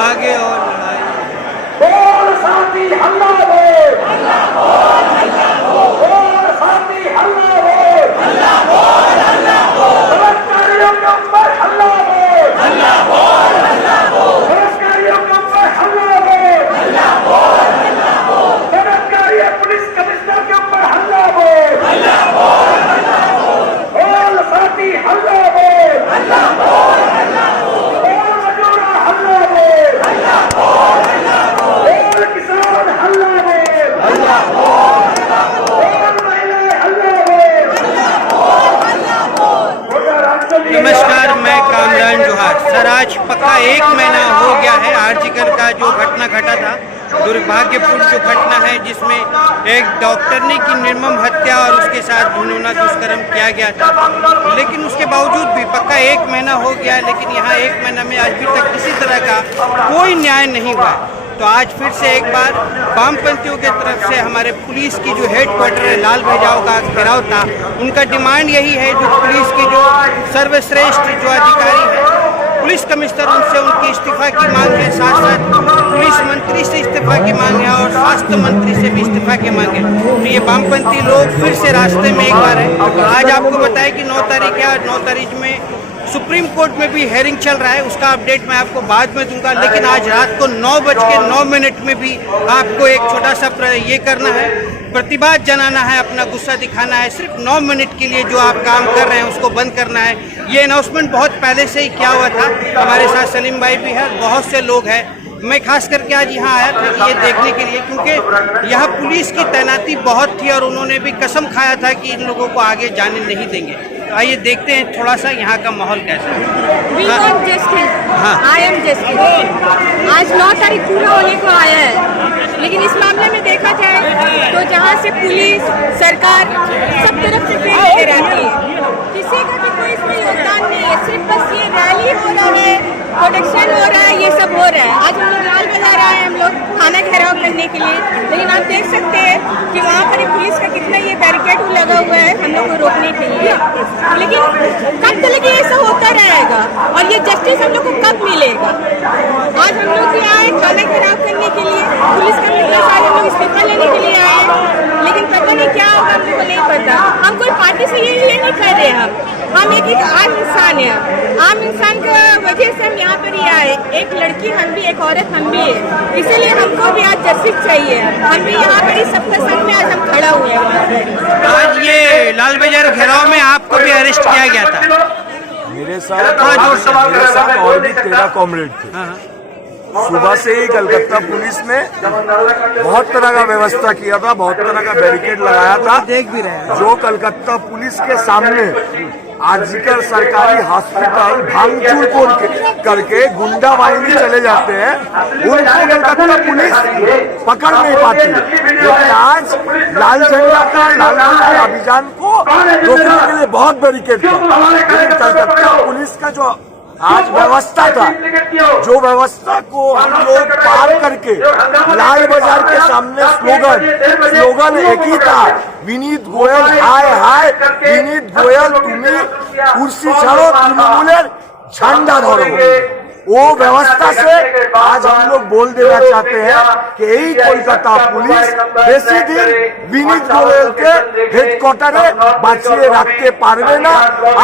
आगे और बोल साथी हल्ला बोल, हल्ला बोल, हल्ला बोल, बोल साथी हल्ला बोल, हल्ला बोल, हल्ला बोल, बलात्कारियों के ऊपर हल्ला बोल, हल्ला बोल, हल्ला बोल, बलात्कारियों के ऊपर हल्ला बोल, हल्ला बोल, हल्ला बोल, बलात्कारी पुलिस कमिश्नर के ऊपर हल्ला बोल, हल्ला बोल, हल्ला बोल, बोल साथी हल्ला बोल, हल्ला बोल, हल्ला बोल, बोल मजूरा हल्ला बोल, हल्ला बोल, हल्ला बोल, किसान हल्ला बोल, हल्ला बोल, हल्ला बोल, महिलाएं हल्ला बोल, हल्ला बोल, हल्ला बोल। नमस्कार, मैं कामरान जोहार। सर, आज पक्का 1 महीना हो गया है आरजीकर का जो घटना घटा था, दुर्भाग्यपूर्ण जो घटना है जिसमें एक डॉक्टरनी की निर्मम हत्या और उसके साथ घिनौना दुष्कर्म किया गया था। लेकिन उसके बावजूद भी पक्का 1 महीना हो गया है, लेकिन यहाँ 1 महीना में अभी तक किसी तरह का कोई न्याय नहीं हुआ। तो आज फिर से एक बार वामपंथियों की तरफ से हमारे पुलिस की जो हेड क्वार्टर है लाल भैजाओं का घेराव था। उनका डिमांड यही है, जो पुलिस की जो सर्वश्रेष्ठ जो अधिकारी है पुलिस कमिश्नर, उनसे उनकी इस्तीफा की मांग है, साथ साथ पुलिस मंत्री से इस्तीफा की मांग है और स्वास्थ्य मंत्री से भी इस्तीफा की मांग है। तो ये वामपंथी लोग फिर से रास्ते में एक बार है। आज आपको बताया कि 9 तारीख है और 9 तारीख में सुप्रीम कोर्ट में भी हेयरिंग चल रहा है, उसका अपडेट मैं आपको बाद में दूंगा। लेकिन आज रात को 9:09 में भी आपको एक छोटा सा ये करना है, प्रतिबाद जनाना है, अपना गुस्सा दिखाना है। सिर्फ 9 मिनट के लिए जो आप काम कर रहे हैं उसको बंद करना है। ये अनाउंसमेंट बहुत पहले से ही किया हुआ था। हमारे साथ सलीम भाई भी है, बहुत से लोग हैं। मैं खास करके आज यहाँ आया था कि ये देखने के लिए, क्योंकि यहाँ पुलिस की तैनाती बहुत थी और उन्होंने भी कसम खाया था कि इन लोगों को आगे जाने नहीं देंगे। तो आइए देखते हैं थोड़ा सा यहाँ का माहौल कैसा है। हाँ, आई एम जस्टिस। आज 9 तारीख पूरा होने को आया है, लेकिन इस मामले में देखा जाए तो जहाँ से पुलिस सरकार सब तरफ से फेल कर आती है, किसी का भी कोई इसमें योगदान नहीं है। सिर्फ बस ये रैली हो रहा है, प्रोटेक्शन हो रहा है, ये सब हो रहा है। आज हम लोग लाल बाजार आए हैं, हम लोग थाना घेराव करने के लिए, लेकिन आप देख सकते हैं कि वहाँ पर पुलिस का कितना ये बैरिकेड लगा हुआ है हम लोग को रोकने के लिए। लेकिन कब तक ये ऐसा होता रहेगा और ये जस्टिस हम लोग को कब मिलेगा? आज हम लोग यहाँ आए थाना घेराव करने के लिए, पुलिस का मित्र आज हम लोग इस्तीफा लेने के लिए आए, लेकिन पता नहीं क्या होगा, हम लोग को नहीं पता। हम कोई पार्टी से ये नहीं कर रहे, हम एक आम इंसान है। आम इंसान का वजह से हम यहाँ पर ही आए। एक लड़की हम भी, एक औरत हम भी है, इसीलिए हमको भी आज जस्टिस चाहिए। हम भी यहाँ पर ही सबके सामने आज हम खड़ा हुए हैं। आज ये लाल बाजार घेराव में आपको भी अरेस्ट किया गया था। मेरे साथ और भी 13 कॉमरेड थे। सुबह से ही कलकत्ता पुलिस ने बहुत तरह का व्यवस्था किया था, बहुत तरह का बैरिकेड लगाया था। देख भी रहे हैं जो कलकत्ता पुलिस के सामने आरजीकर सरकारी हॉस्पिटल भांगचूर करके गुंडा बाहिनी चले जाते हैं, उनको कलकत्ता पुलिस पकड़ नहीं पाती। लेकिन आज लाल झंडा का लाल अभियान को रोकने के लिए बहुत बैरिकेड था। लेकिन कलकत्ता पुलिस का जो आज व्यवस्था था, जो व्यवस्था को हम लोग पार करके लाल बाजार के सामने स्लोगन एक ही था, विनीत गोयल हाय हाय, विनीत गोयल तुम्हें कुर्सी ছাড়ো, তৃণমূলের ঝান্ডা ধরো। वो व्यवस्था से आज हम लोग बोल देना चाहते हैं कि यही कोलकाता पुलिस বেশি দিন বিনীত গোয়েলকে হেডকোয়ার্টারে বাঁচিয়ে রাখতে পারবে না।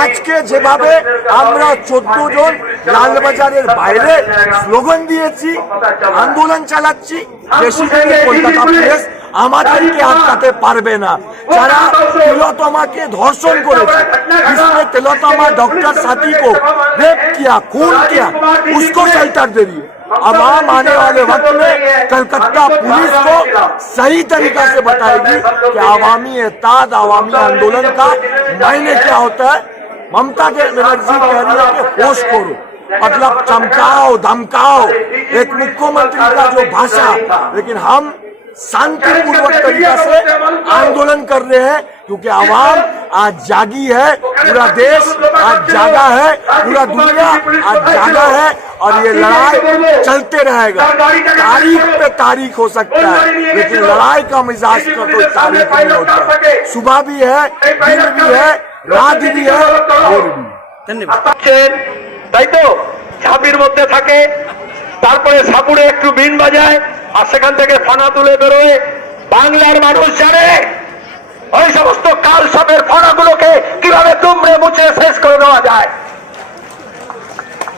আজকে যেভাবে আমরা 14 জন লালবাজারের বাইরে স্লোগান দিয়েছি, আন্দোলন চালাচ্ছি, বেশি দিন কলকাতা পুলিশ আমাদেরকে আটকাতে পারবে না। যারা तिलोत्तमाকে धर्षण করেছে, जिसने तिलोत्तमा डॉक्टर साथी को रेप किया, खून किया, उसको शेल्टर दे दिए। अब हम आने वाले वक्त में कलकत्ता पुलिस को सही तरीका से बताएगी कि आवामी एहतियात, आवामी आंदोलन का मायने क्या होता है। ममता बनर्जी कह रही है कि होश करो, मतलब चमकाओ धमकाओ, एक मुख्यमंत्री का जो भाषा, लेकिन हम शांतिपूर्वक तरीका से आंदोलन कर रहे हैं क्योंकि आवाम आज जागी है, पूरा देश आज जागा है, पूरा दुनिया आज जागा है और ये लड़ाई चलते रहेगा। तारीख पे तारीख हो सकता है लेकिन लड़ाई का मिजाज का कोई तारीख नहीं होता। सुबह भी है, दिन भी है, रात भी है, भोर भी। धन्यवाद। তাই তো ছাপির মধ্যে থাকে, তারপরে সাপুড়ে একটু বিন বাজায় আর সেখান থেকে ফানা তুলে বেরোয়। বাংলার মানুষ জানে ওই সমস্ত কাল সাপের ফানাগুলোকে কিভাবে দুমড়ে মুছে শেষ করে দেওয়া যায়।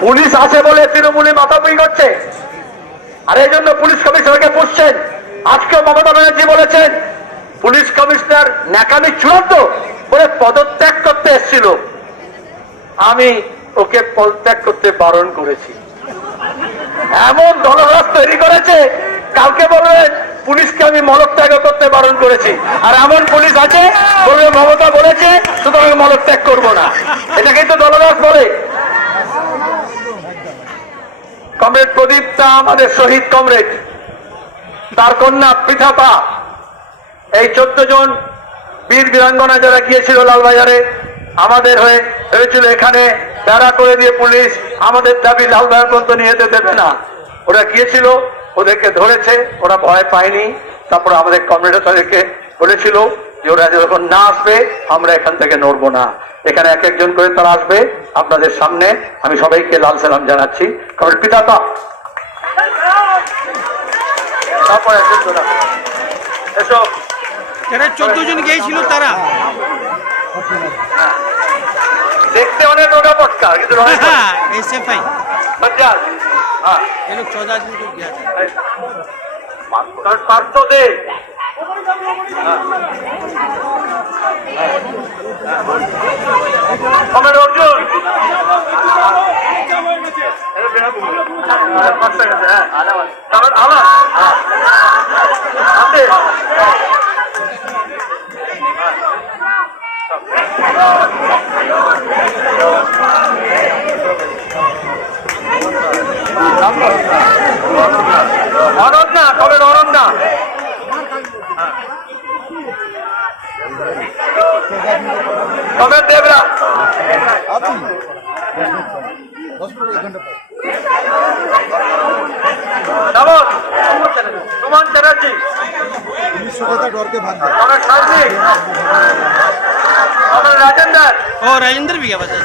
পুলিশ আছে বলে তৃণমূলে মাথাপুরি করছে, আর এই জন্য পুলিশ কমিশনারকে পুষছেন। আজকেও মমতা ব্যানার্জি বলেছেন পুলিশ কমিশনার ন্যাকামি চূড়ান্ত বলে পদত্যাগ করতে এসেছিল। আমি ওকে পদত্যাগ করতে বারণ করেছি। এমন দলরাজ তৈরি করেছে, কালকে বলবেন পুলিশকে আমি মলত্যাগ করতে বারণ করেছি, আর এমন পুলিশ আছে বলবে মমতা বলেছে সুতরাং মলত্যাগ করবো না। এটাকেই তো দলরাজ বলে। কমরেড প্রদীপটা আমাদের শহীদ কমরেড, তার কন্যা পৃথাপা, এই 14 জন বীর বীরাঙ্গনা যারা গিয়েছিল লালবাজারে আমাদের হয়ে হয়েছিল, এখানে বেড়া করে দিয়ে পুলিশ আমাদের দাবি লালবাজার পর্যন্ত নিয়ে যেতে দেবে না। ওরা গিয়েছিল, ওদেরকে ধরেছে, ওরা ভয় পায়নি। তারপর আমাদের কমরেডরা তাদেরকে বলেছিল যে ওরা যখন না আসবে আমরা এখান থেকে নড়বো না। এখানে এক একজন করে তারা আসবে আপনাদের সামনে। আমি সবাইকে লাল সালাম জানাচ্ছি। কমরেড পিতাপা, তারপর এসো। যারা 14 জন গিয়েছিল তারা দেখতে অনেক রোগা পটকা, কিন্তু SFI সজ্জাল ये लोग 14 आदमी को गया था। Partha De comrade Arjun Aranya, comrade Aranya, comrade Debra, Suman Chatterjee, comrade Shanti, comrade Rajendra. और राजेंद्र भी क्या बता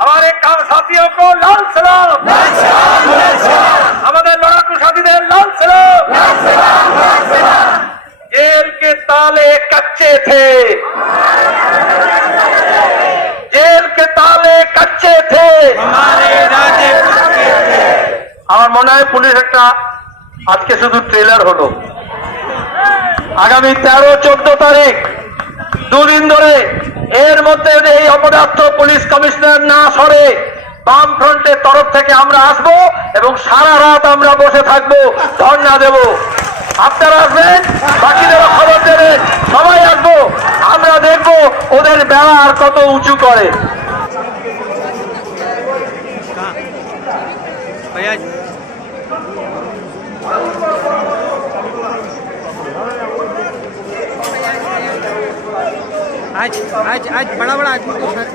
हमारे काम साथियों को लाल सलाम, हमारे लड़ाकू साथीদের लाल सलाम। जेल के ताले कच्चे थे, जेल के ताले कच्चे थे, हमारे इरादे पक्के थे। আমার মনে হয় পুলিশ একটা আজকে শুধু ট্রেলার হলো। আগামী 13-14 তারিখ দুদিন ধরে এর মধ্যে এই অপদার্থ পুলিশ কমিশনার না সরে বাম ফ্রন্টের তরফ থেকে আমরা আসব এবং সারা রাত আমরা বসে থাকবো, ধর্ণা দেব। আপনারা আসবেন, বাকিদেরও খবর দেবেন, সবাই আসবো। আমরা দেখবো ওদের বেড়া আর কত উঁচু করে। भैया आज बड़ा बड़ा आदमी को साथ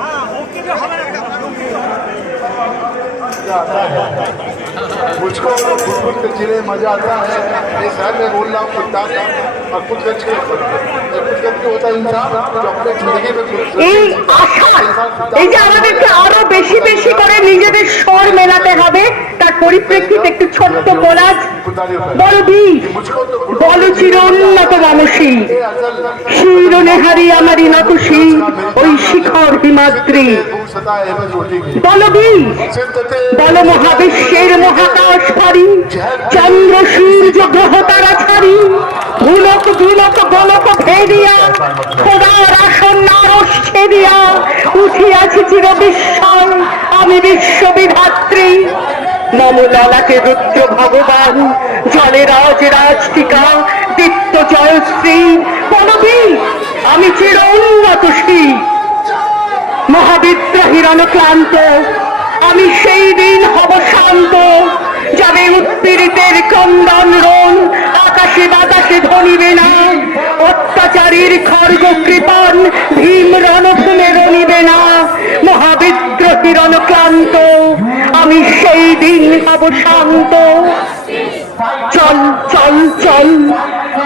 हाँ, ओके, मुझको खुद के जिले मजा आता है। इस शहर में बोल रहा हूँ कुत्ता का और खुद गच के होता है इंसान जो अपने जिंदगी में এই আশা, এই যে আমাদেরকে আরো বেশি বেশি করে নিজেদের স্বর মেলাতে হবে, তার পরিপ্রেক্ষিতে একটু ছোট্ট কোলাজ। বলবি বল চির উন্নত মানসী, শিরোনেহারি আমারই নতশী ওই শিখর হিমাদ্রি। বলবি বল মহাবিশ্বের মহাকাশ পারি, চন্দ্র সূর্য গ্রহ তারা ছাড়ি, ভুলক ভুলক গোলক ভেদিয়া খোদার আসন নারস ছেদিয়া উঠিয়াছি চির বিস্ময় আমি বিশ্ববিধাত্রী। মম ললাটে রুদ্র ভগবান জলে রাজ রাজটিকা দীপ্ত জয়শ্রী। বলবি আমি চির উন্নতশী মহাবিদ্রোহীর অনুক্লান্ত, আমি সেই দিন হব শান্ত যাবে উৎপীড়িতের ক্রন্দন রোল আকাশে বাতাসে ধনিবে না, অত্যাচারীর খর্গ কৃপণ ভীম রণভূমে রণিবে না। মহাবিদ্রোহীর অনুক্লান্ত আমি সেই দিন হব শান্ত। চল চল চল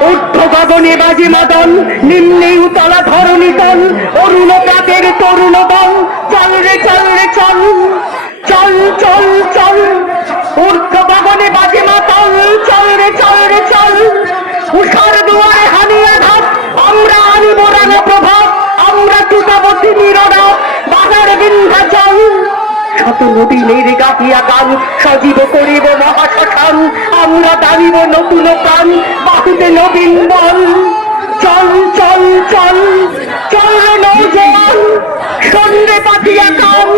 ঊর্ধ্ব গগনে বাজে মদন, নিম্নে উতলা ধরণী তল, অরুণ প্রাতের তরুণ দল। চল রে চল রে চল, চল চল চল ঊর্ধ্ব গগনে বাজে মাতল, চল রে চল রে চল। উষার দুয়ারে হানিয়া ঘাট আমরা আনিব রাঙা প্রভাব, আমরা টুটাবতী নিররা বাজার বিন্ধ্যাচল। শত নবীনের গাহিয়া গান সজীব করিব মহাশ্মশান, আমরা দাঁড়িব নতুন প্রাণ বাহুতে নবীন বল। চল চল চল চল রে নৌজওয়ান সন্ধ্যে পাতিয়া কান,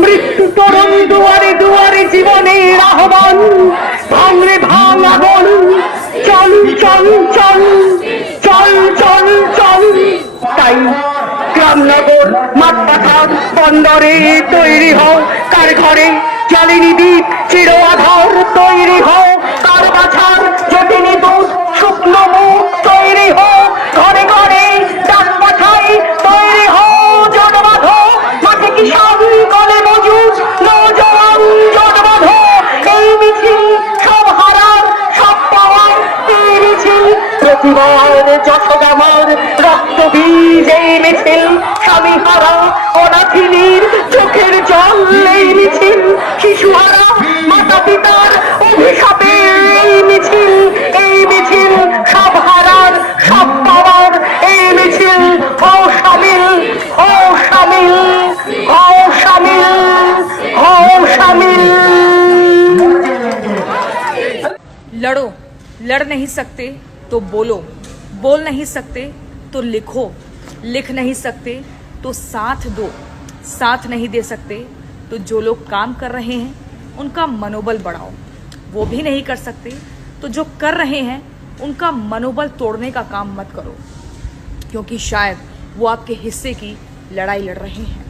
মৃত্যু তরুণ দুয়ারে দুয়ারে জীবনের আহ্বান। ভাঙ রে ভাঙ আগুন, চল চল চল চল চল চল। তাই গ্রামনগর মাঠ পাথার বন্দরে তৈরি হও, কার ঘরে জ্বালিনি দ্বীপ চির আধার তৈরি হও, কার বাছার জটিনি দুধ শুকনো মুখ তৈরি হও, ঘরে ঘরে ডাক পাঠাই তৈরি হও জোট বাঁধো, মাঠে কিষান কলে মজুর নৌজওয়ান জোট বাঁধো। এই মিছিল সব হারার সব পাওয়ার, এই মিছিল প্রতিবার যশোদামার রক্ত বীজ, এই মিছিল স্বামী হারা অনাথিনীর চোখের জল, এই মিছিল শিশু হারা মাতা পিতার অভিশাপের, এই মিছিল সব হারার সব পাওয়ার, এই মিছিল হও শামিল হও শামিল হও শামিল হও শামিল। लड़ो, लड़ नहीं सकते तो बोलो, बोल नहीं सकते तो लिखो, लिख नहीं सकते तो साथ दो, साथ नहीं दे सकते तो जो लोग काम कर रहे हैं उनका मनोबल बढ़ाओ, वो भी नहीं कर सकते तो जो कर रहे हैं उनका मनोबल तोड़ने का काम मत करो, क्योंकि शायद वो आपके हिस्से की लड़ाई लड़ रहे हैं।